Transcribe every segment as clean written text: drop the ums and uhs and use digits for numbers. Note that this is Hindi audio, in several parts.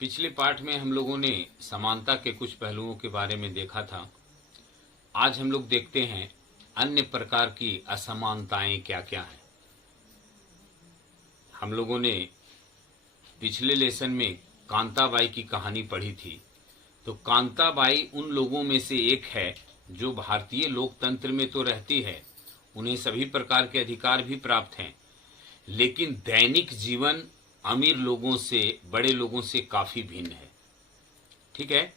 पिछले पाठ में हम लोगों ने समानता के कुछ पहलुओं के बारे में देखा था। आज हम लोग देखते हैं अन्य प्रकार की असमानताएं क्या क्या हैं। हम लोगों ने पिछले लेसन में कांताबाई की कहानी पढ़ी थी। तो कांताबाई उन लोगों में से एक है जो भारतीय लोकतंत्र में तो रहती है, उन्हें सभी प्रकार के अधिकार भी प्राप्त हैं, लेकिन दैनिक जीवन अमीर लोगों से, बड़े लोगों से काफी भिन्न है। ठीक है,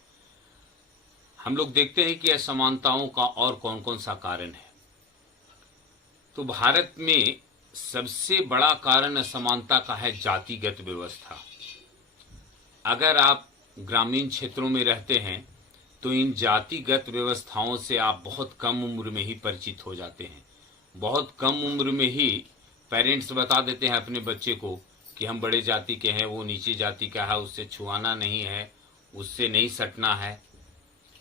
हम लोग देखते हैं कि असमानताओं का और कौन कौन सा कारण है। तो भारत में सबसे बड़ा कारण असमानता का है जातिगत व्यवस्था। अगर आप ग्रामीण क्षेत्रों में रहते हैं तो इन जातिगत व्यवस्थाओं से आप बहुत कम उम्र में ही परिचित हो जाते हैं। बहुत कम उम्र में ही पेरेंट्स बता देते हैं अपने बच्चे को कि हम बड़े जाति के हैं, वो नीचे जाति का है, उससे छुआना नहीं है, उससे नहीं सटना है।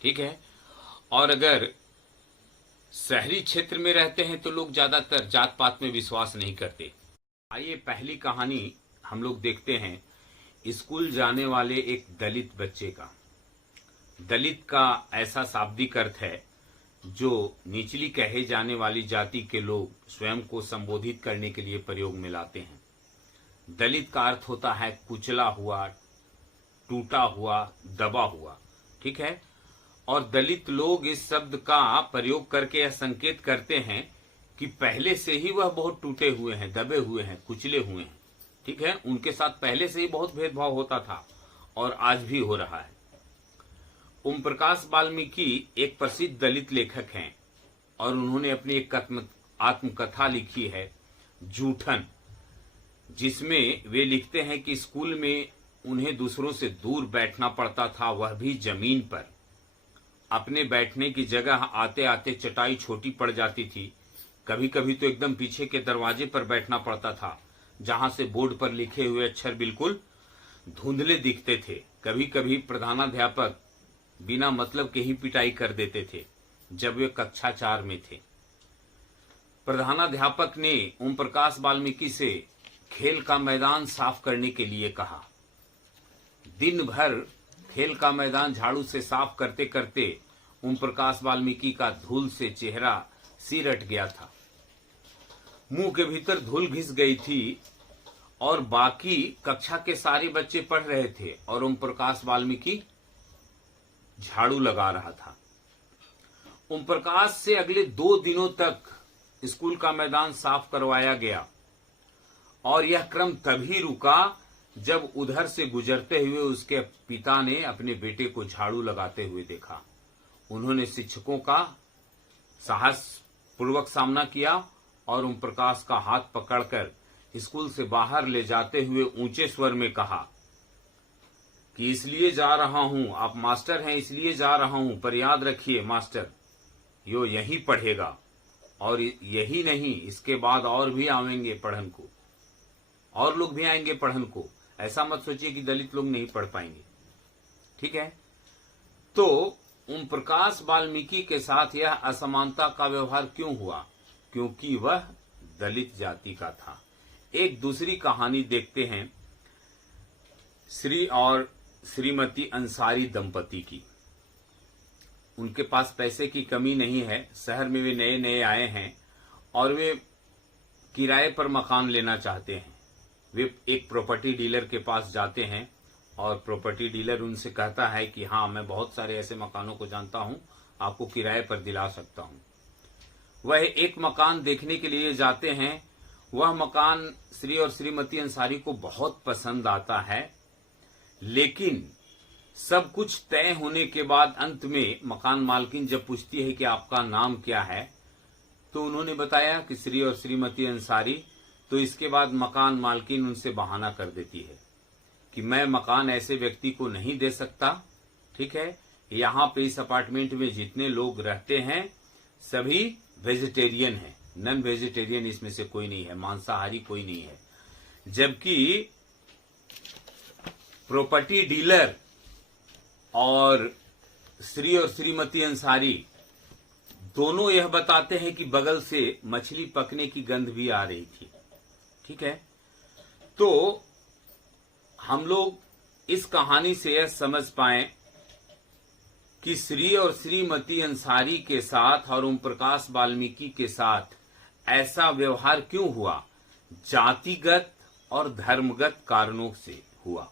ठीक है। और अगर शहरी क्षेत्र में रहते हैं तो लोग ज्यादातर जात पात में विश्वास नहीं करते। आइए पहली कहानी हम लोग देखते हैं स्कूल जाने वाले एक दलित बच्चे का। दलित का ऐसा शाब्दिक अर्थ है जो निचली कहे जाने वाली जाति के लोग स्वयं को संबोधित करने के लिए प्रयोग में लाते हैं। दलित का अर्थ होता है कुचला हुआ, टूटा हुआ, दबा हुआ। ठीक है। और दलित लोग इस शब्द का प्रयोग करके यह संकेत करते हैं कि पहले से ही वह बहुत टूटे हुए हैं, दबे हुए हैं, कुचले हुए हैं। ठीक है। उनके साथ पहले से ही बहुत भेदभाव होता था और आज भी हो रहा है। ओम प्रकाश वाल्मीकि एक प्रसिद्ध दलित लेखक हैं और उन्होंने अपनी एक आत्मकथा लिखी है जूठन, जिसमें वे लिखते हैं कि स्कूल में उन्हें दूसरों से दूर बैठना पड़ता था, वह भी जमीन पर। अपने बैठने की जगह आते आते चटाई छोटी पड़ जाती थी। कभी कभी तो एकदम पीछे के दरवाजे पर बैठना पड़ता था, जहां से बोर्ड पर लिखे हुए अक्षर बिल्कुल धुंधले दिखते थे। कभी कभी प्रधानाध्यापक बिना मतलब के ही पिटाई कर देते थे जब वे कक्षा 4 में थे। प्रधानाध्यापक ने ओम प्रकाश वाल्मीकि से खेल का मैदान साफ करने के लिए कहा। दिन भर खेल का मैदान झाड़ू से साफ करते करते ओम प्रकाश वाल्मीकि का धूल से चेहरा सिरट गया था। मुंह के भीतर धूल घिस गई थी और बाकी कक्षा के सारे बच्चे पढ़ रहे थे और ओम प्रकाश वाल्मीकि झाड़ू लगा रहा था। ओम प्रकाश से अगले 2 दिनों तक स्कूल का मैदान साफ करवाया गया और यह क्रम तभी रुका जब उधर से गुजरते हुए उसके पिता ने अपने बेटे को झाड़ू लगाते हुए देखा। उन्होंने शिक्षकों का साहस पूर्वक सामना किया और ओम प्रकाश का हाथ पकड़कर स्कूल से बाहर ले जाते हुए ऊंचे स्वर में कहा कि इसलिए जा रहा हूं, आप मास्टर हैं इसलिए जा रहा हूं, पर याद रखिए मास्टर, यो यही पढ़ेगा और यही नहीं, इसके बाद और भी आवेंगे पढ़न को, और लोग भी आएंगे पढ़न को। ऐसा मत सोचिए कि दलित लोग नहीं पढ़ पाएंगे। ठीक है। तो ओम प्रकाश वाल्मीकि के साथ यह असमानता का व्यवहार क्यों हुआ? क्योंकि वह दलित जाति का था। एक दूसरी कहानी देखते हैं श्री और श्रीमती अंसारी दंपति की। उनके पास पैसे की कमी नहीं है। शहर में वे नए नए आए हैं और वे किराए पर मकान लेना चाहते हैं। वे एक प्रॉपर्टी डीलर के पास जाते हैं और प्रॉपर्टी डीलर उनसे कहता है कि हाँ, मैं बहुत सारे ऐसे मकानों को जानता हूं, आपको किराए पर दिला सकता हूं। वह एक मकान देखने के लिए जाते हैं। वह मकान श्री और श्रीमती अंसारी को बहुत पसंद आता है, लेकिन सब कुछ तय होने के बाद अंत में मकान मालकिन जब पूछती है कि आपका नाम क्या है, तो उन्होंने बताया कि श्री और श्रीमती अंसारी। तो इसके बाद मकान मालकिन उनसे बहाना कर देती है कि मैं मकान ऐसे व्यक्ति को नहीं दे सकता। ठीक है। यहाँ पे इस अपार्टमेंट में जितने लोग रहते हैं सभी वेजिटेरियन हैं, नॉन वेजिटेरियन इसमें से कोई नहीं है, मांसाहारी कोई नहीं है। जबकि प्रॉपर्टी डीलर और श्री और श्रीमती अंसारी दोनों यह बताते हैं कि बगल से मछली पकने की गंध भी आ रही थी। ठीक है। तो हम लोग इस कहानी से यह समझ पाएं कि श्री और श्रीमती अंसारी के साथ और ओम प्रकाश वाल्मीकि के साथ ऐसा व्यवहार क्यों हुआ, जातिगत और धर्मगत कारणों से हुआ।